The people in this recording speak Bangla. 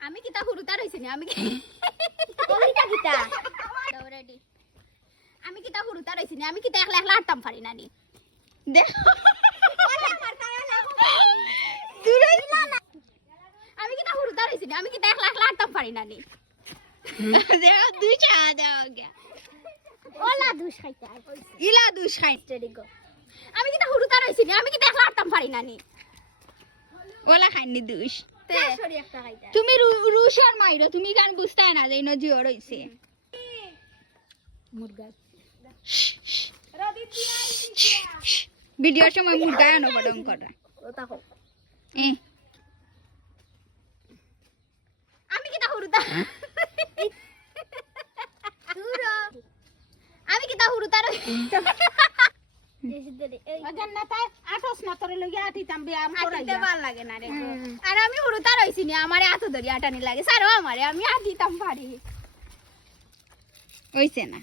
আমি কিতা হুরুতা রইছি না আমি কবিতা কিতা রেডি আমি কিতা হুরুতা রইছি না আমি কিতা একলা একলা আটতাম পারি না নি দেখ আমি কিতা হুরুতা রইছি না আমি কিতা একলা একলা আটতাম পারি না নি দেখ দুই চা দাও গয়া ওলা দুষ খাইতে ইলা দুই খাইতে গো আমি কিতা হুরুতা রইছি না আমি কিতা একলা আটতাম পারি না নি ওলা খাইনি দুই সরি একটা খাইতে তুমি রুশার মাইরো তুমি গান বুঝতাই না যাইনো জিও রইছে মুরগা ভিডিওর সময় মুরগা আনো বড়ং করা ওটা হোক এ আমি কিতা হুরুতা আমি কিতা হুরুতা রইছি ভাল লাগে না রে আর আমি হুরুতা রইছি না আমারে আতো ধরি আটানি লাগে সারো আমারে আমি আটিতাম পারি হইছে না